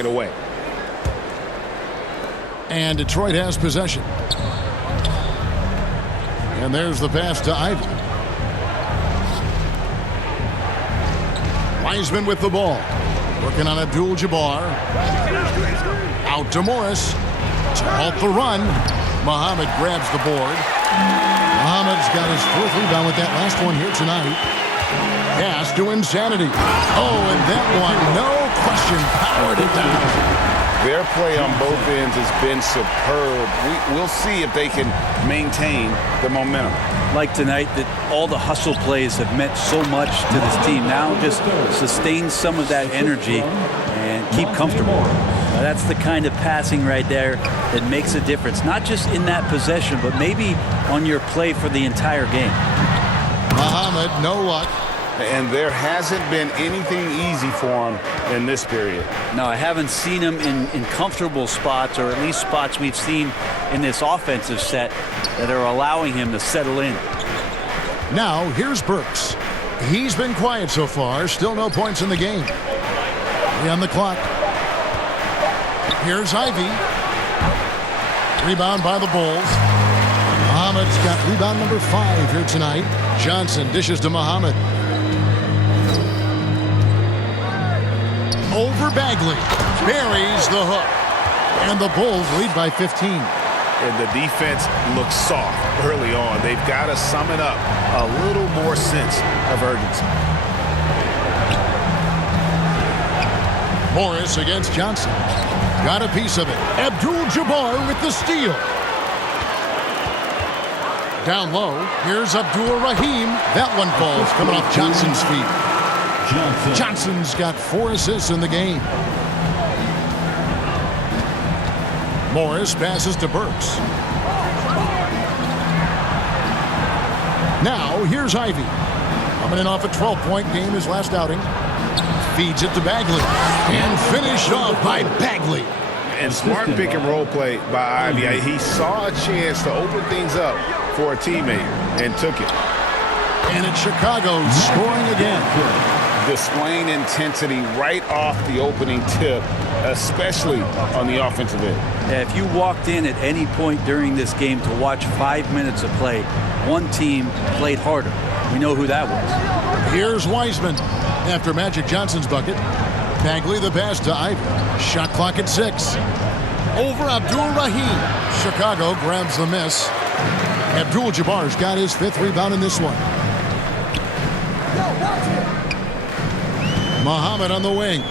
it away. And Detroit has possession. And there's the pass to Ivy. Wiseman with the ball. Working on Abdul-Jabbar. Out to Morris. To halt the run. Muhammad grabs the board. Muhammad's got his fourth rebound with that last one here tonight. Pass to Insanity. Oh, and that one, no question, powered it down. Their play on both ends has been superb. We'll see if they can maintain the momentum. Like tonight, that all the hustle plays have meant so much to this team. Now just sustain some of that energy and keep comfortable. That's the kind of passing right there that makes a difference, not just in that possession, but maybe on your play for the entire game. Muhammad, no luck. And there hasn't been anything easy for him in this period. No, I haven't seen him in comfortable spots, or at least spots we've seen in this offensive set that are allowing him to settle in. Now, here's Burks. He's been quiet so far. Still no points in the game. 3 on the clock. Here's Ivy. Rebound by the Bulls. Muhammad's got rebound number 5 here tonight. Johnson dishes to Muhammad. Over Bagley. Buries the hook. And the Bulls lead by 15. And the defense looks soft early on. They've got to sum it up. A little more sense of urgency. Morris against Johnson. Got a piece of it. Abdul-Jabbar with the steal. Down low. Here's Abdul-Rahim. That one falls coming off Johnson's feet. Johnson's got 4 assists in the game. Morris passes to Burks. Now, here's Ivy. Coming in off a 12-point game his last outing. Feeds it to Bagley. And finished off by Bagley. And smart pick and roll play by Ivy. He saw a chance to open things up for a teammate and took it. And it's Chicago scoring again. Displaying intensity right off the opening tip, especially on the offensive end. Yeah, if you walked in at any point during this game to watch 5 minutes of play, one team played harder. We know who that was. Here's Wiseman after Magic Johnson's bucket. Bagley the pass to Ivy. Shot clock at 6. Over Abdul-Rahim. Chicago grabs the miss. Abdul-Jabbar's got his 5th rebound in this one. Muhammad on the wing.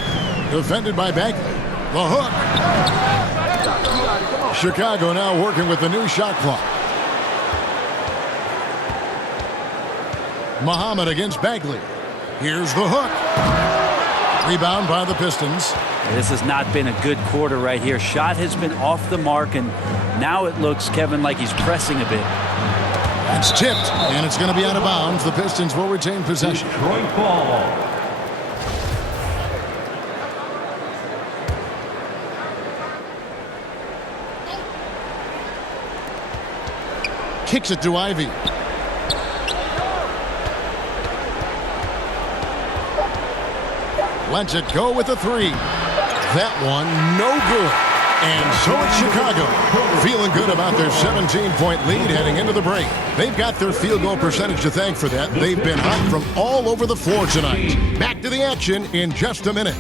Defended by Bagley. The hook. Chicago now working with the new shot clock. Muhammad against Bagley. Here's the hook. Rebound by the Pistons. This has not been a good quarter right here. Shot has been off the mark, and now it looks, Kevin, like he's pressing a bit. It's tipped, and it's going to be out of bounds. The Pistons will retain possession. Detroit ball. Kicks it to Ivy. Lets it go with a 3. That one, no good. And so it's Chicago, feeling good about their 17-point lead heading into the break. They've got their field goal percentage to thank for that. They've been hot from all over the floor tonight. Back to the action in just a minute.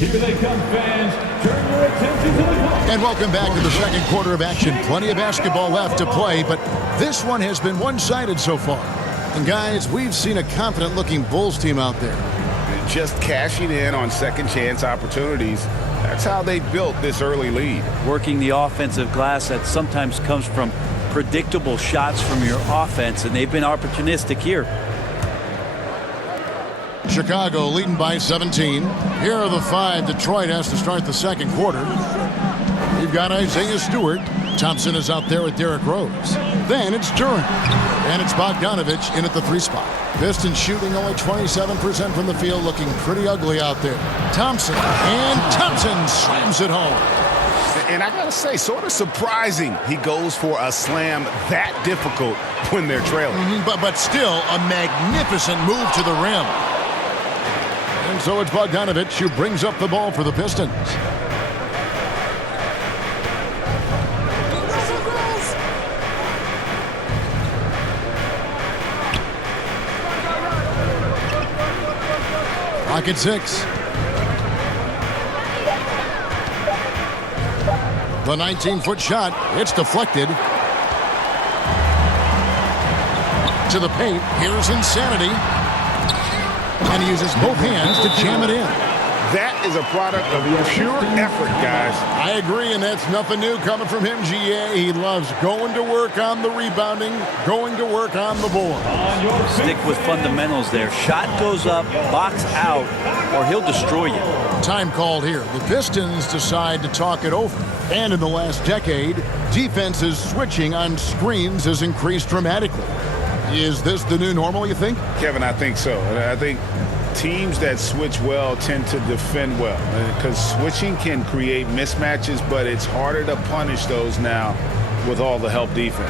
Here they come, fans. Turn your attention to the clock. And welcome back to the second quarter of action. Plenty of basketball left to play, but this one has been one-sided so far. And guys, we've seen a confident-looking Bulls team out there. Just cashing in on second-chance opportunities. That's how they built this early lead. Working the offensive glass that sometimes comes from predictable shots from your offense, and they've been opportunistic here. Chicago leading by 17. Here are the 5 Detroit has to start the second quarter. You've got Isaiah Stewart, Thompson is out there with Derrick Rose. Then it's Duren. And it's Bogdanovich in at the 3 spot. Pistons shooting only 27% from the field, looking pretty ugly out there. Thompson. And Thompson slams it home. And I got to say, sort of surprising he goes for a slam that difficult when they're trailing. But still a magnificent move to the rim. And so it's Bogdanovich who brings up the ball for the Pistons. Clock at 6. The 19-foot shot, it's deflected. To the paint, here's Insanity. And he uses both hands to jam it in. That is a product of pure effort, guys. I agree, and that's nothing new coming from him, GA. He loves going to work on the rebounding, going to work on the board. Stick with fundamentals there. Shot goes up, box out, or he'll destroy you. Time called here. The Pistons decide to talk it over. And in the last decade, defenses switching on screens has increased dramatically. Is this the new normal, you think? Kevin, I think so. I think teams that switch well tend to defend well because switching can create mismatches, but it's harder to punish those now with all the help defense.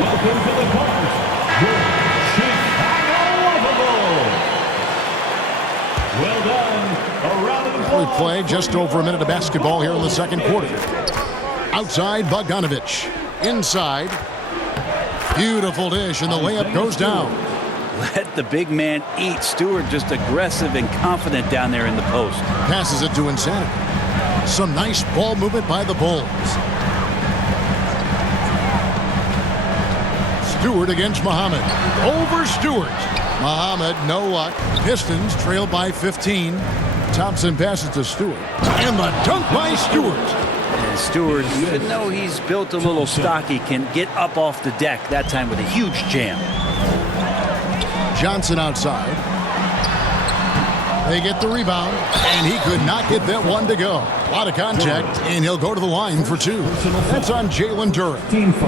Welcome to the court, your Chicago Bulls. Well done. A round of applause. We play just over a minute of basketball here in the second quarter. Outside, Bogdanovich. Inside. Beautiful dish, and the layup goes down. Let the big man eat. Stewart just aggressive and confident down there in the post. Passes it to Insanity. Some nice ball movement by the Bulls. Stewart against Muhammad. Over Stewart. Muhammad, no luck. Pistons trail by 15. Thompson passes to Stewart. And the dunk by Stewart. And Stewart, even though he's built a little stocky, can get up off the deck, that time with a huge jam. Johnson outside. They get the rebound, and he could not get that one to go. A lot of contact, and he'll go to the line for 2. That's on Jalen Duren.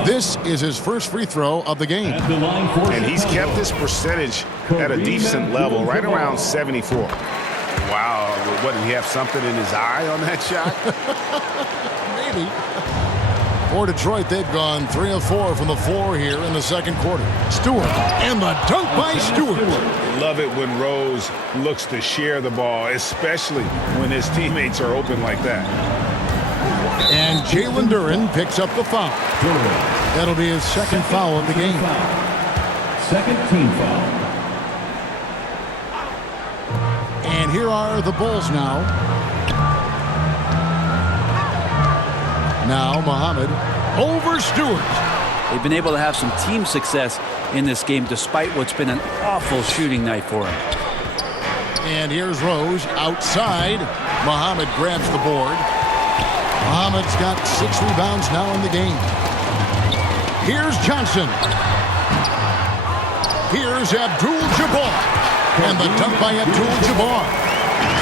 This is his first free throw of the game. And he's kept this percentage at a decent level, right around 74. Wow, what, did he have something in his eye on that shot? Maybe. For Detroit, they've gone 3 of 4 from the floor here in the second quarter. Stewart, and the dunk by Stewart. Love it when Rose looks to share the ball, especially when his teammates are open like that. And Jalen Duren picks up the foul. That'll be his second foul of the game. Second team foul. And here are the Bulls now. Now Muhammad over Stewart. They've been able to have some team success in this game despite what's been an awful shooting night for him. And here's Rose outside. Muhammad grabs the board. Muhammad's got 6 rebounds now in the game. Here's Johnson. Here's Abdul-Jabbar. And the dunk by Abdul-Jabbar.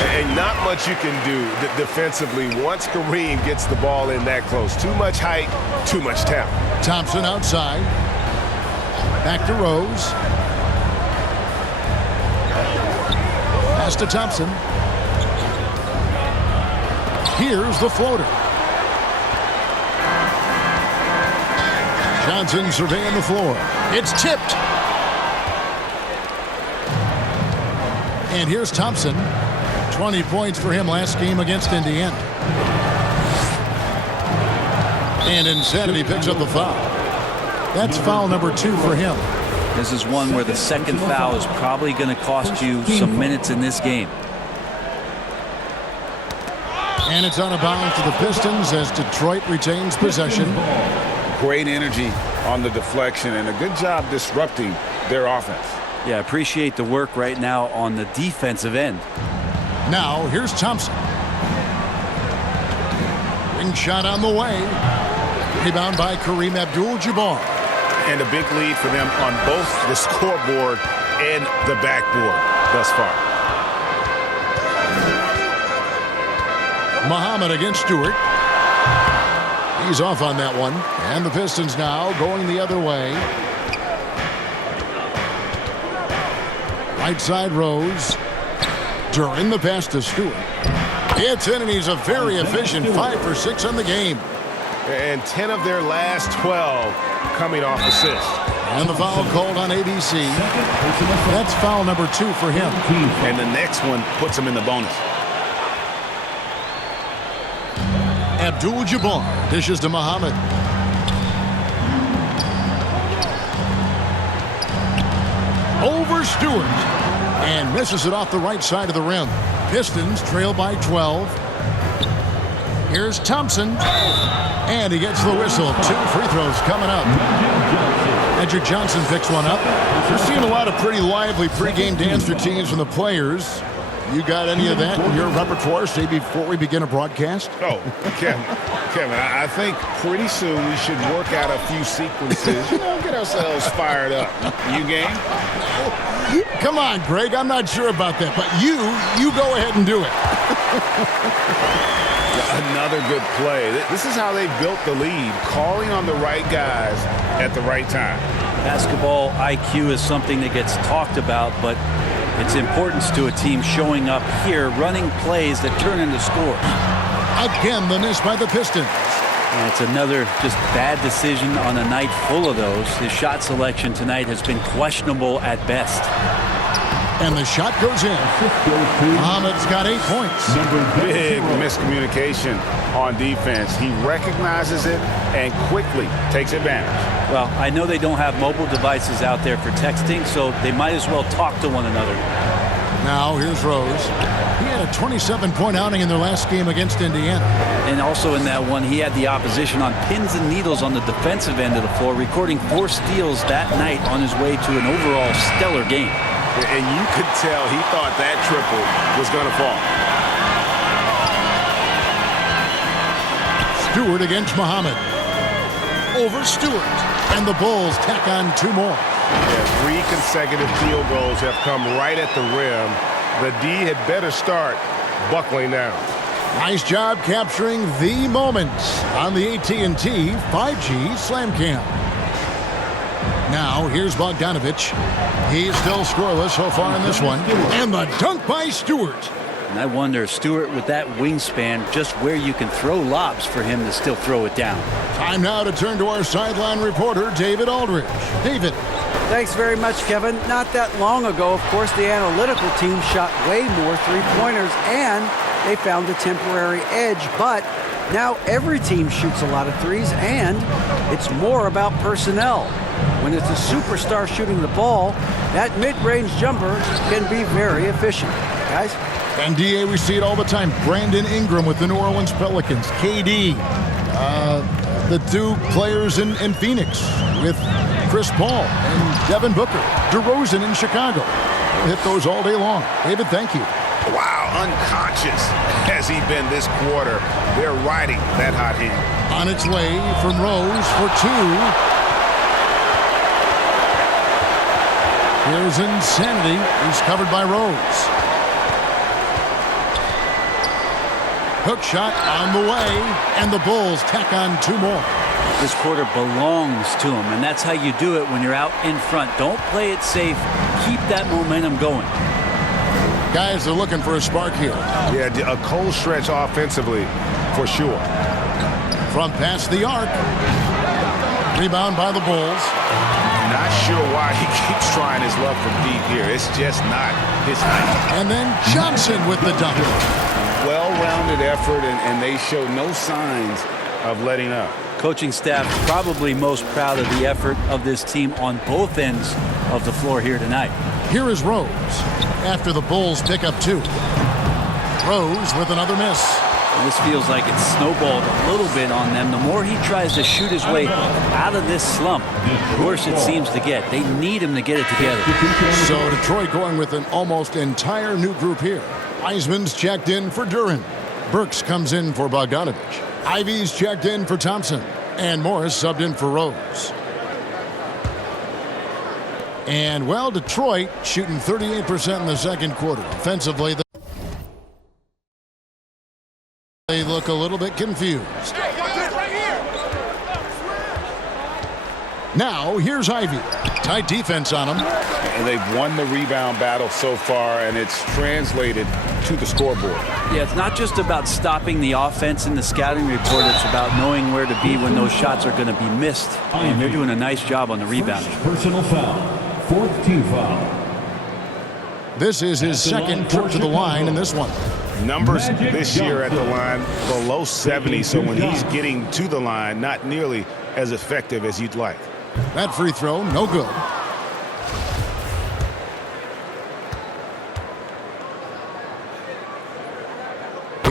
And not much you can do defensively once Kareem gets the ball in that close. Too much height, too much talent. Thompson outside. Back to Rose. Pass to Thompson. Here's the floater. Johnson surveying the floor. It's tipped. And here's Thompson. 20 points for him last game against Indiana. And Insanity picks up the foul. That's foul number 2 for him. This is one where the second foul is probably going to cost you some minutes in this game. And it's out of bounds to the Pistons as Detroit retains possession. Great energy on the deflection and a good job disrupting their offense. Yeah, appreciate the work right now on the defensive end. Now, here's Thompson. Ring shot on the way. Rebound by Kareem Abdul-Jabbar. And a big lead for them on both the scoreboard and the backboard thus far. Muhammad against Stewart. He's off on that one. And the Pistons now going the other way. Right side Rose. During the pass to Stewart. It's in, and he's a very efficient 5 for 6 on the game. And 10 of their last 12 coming off assists. And the foul called on ABC. That's foul number 2 for him. And the next one puts him in the bonus. Abdul-Jabbar dishes to Muhammad. Over Stewart. And misses it off the right side of the rim. Pistons trail by 12. Here's Thompson. And he gets the whistle. 2 free throws coming up. Magic Johnson picks one up. We're seeing a lot of pretty lively pregame dance routines from the players. You got any of that in your repertoire, say, before we begin a broadcast? Oh, Kevin, I think pretty soon we should work out a few sequences. Get ourselves fired up. You game? Come on, Greg. I'm not sure about that, but you go ahead and do it. Another good play. This is how they built the lead, calling on the right guys at the right time. Basketball IQ is something that gets talked about, but its importance to a team showing up here, running plays that turn into scores. Again, the miss by the Pistons. And it's another just bad decision on a night full of those. His shot selection tonight has been questionable at best. And the shot goes in. Muhammad's got 8 points. Big miscommunication on defense. He recognizes it and quickly takes advantage. Well, I know they don't have mobile devices out there for texting, so they might as well talk to one another. Now here's Rose. He had a 27-point outing in their last game against Indiana. And also in that one, he had the opposition on pins and needles on the defensive end of the floor, recording 4 steals that night on his way to an overall stellar game. And you could tell he thought that triple was going to fall. Stewart against Muhammad. Over Stewart. And the Bulls tack on 2 more. Yeah, 3 consecutive field goals have come right at the rim. The D had better start buckling down. Nice job capturing the moments on the AT&T 5G Slam Cam. Now, here's Bogdanovich. He's still scoreless so far in this one. And the dunk by Stewart. And I wonder, Stewart, with that wingspan, just where you can throw lobs for him to still throw it down. Time now to turn to our sideline reporter, David Aldridge. David. Thanks very much, Kevin. Not that long ago, of course, the analytical team shot way more three-pointers, and they found a temporary edge. But now every team shoots a lot of threes, and it's more about personnel. When it's a superstar shooting the ball, that mid-range jumper can be very efficient. Guys? And DA, we see it all the time. Brandon Ingram with the New Orleans Pelicans. KD. The 2 players in Phoenix with Chris Paul and Devin Booker. DeRozan in Chicago. We'll hit those all day long. David, thank you. Wow, unconscious has he been this quarter. They're riding that hot hand. On its way from Rose for 2. Here's Insanity. He's covered by Rose. Hook shot on the way, and the Bulls tack on 2 more. This quarter belongs to him, and that's how you do it when you're out in front. Don't play it safe. Keep that momentum going. Guys are looking for a spark here. Yeah, a cold stretch offensively, for sure. From past the arc. Rebound by the Bulls. Not sure why he keeps trying his luck from deep here. It's just not his night. And then Johnson with the dunk. Well-rounded effort, and they show no signs of letting up. coaching staff probably most proud of the effort of this team on both ends of the floor here tonight. Here is Rose after the Bulls pick up 2. Rose with another miss. And this feels like it's snowballed a little bit on them. The more he tries to shoot his way out of this slump, the worse it seems to get. They need him to get it together. So Detroit going with an almost entire new group here. Wiseman's checked in for Duren. Burks comes in for Bogdanovich. Ivy's checked in for Thompson. And Morris subbed in for Rose. And, well, Detroit shooting 38% in the second quarter. Offensively, they look a little bit confused. Now, here's Ivy. Tight defense on him. And they've won the rebound battle so far, and it's translated to the scoreboard. Yeah, it's not just about stopping the offense in the scouting report. It's about knowing where to be when those shots are going to be missed. And they're doing a nice job on the rebounding. Personal foul. 4th team foul. This is his second trip to the line in this one. Numbers this year at the line below 70, so when he's getting to the line, not nearly as effective as you'd like. That free throw, no good.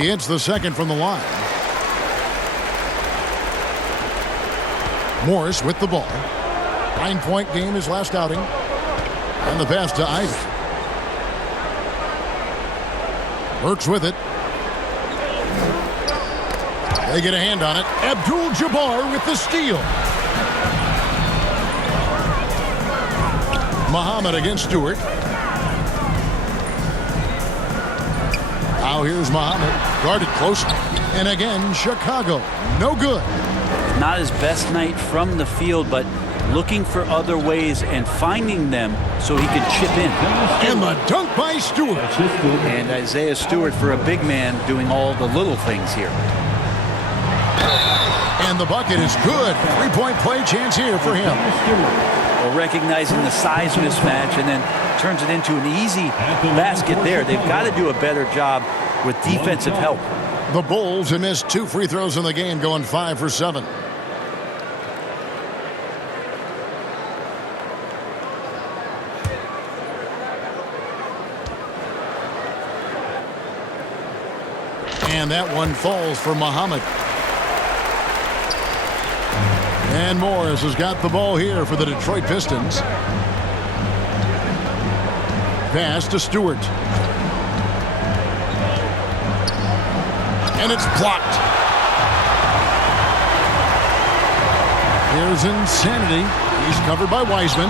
He hits the second from the line. Morris with the ball. 9-point game his last outing. And the pass to Ivy. Burks with it. They get a hand on it. Abdul-Jabbar with the steal. Muhammad against Stewart. Now here's Muhammad. Guarded close. And again, Chicago. No good. Not his best night from the field, but looking for other ways and finding them so he can chip in. And the dunk by Stewart. And Isaiah Stewart, for a big man, doing all the little things here. And the bucket is good. 3-point play chance here for him. Well, recognizing the size mismatch and then turns it into an easy basket there. They've got to do a better job with defensive help. The Bulls have missed 2 free throws in the game, going 5 for 7. And that one falls for Muhammad. And Morris has got the ball here for the Detroit Pistons. Pass to Stewart. And it's blocked. Here's Insanity. He's covered by Wiseman.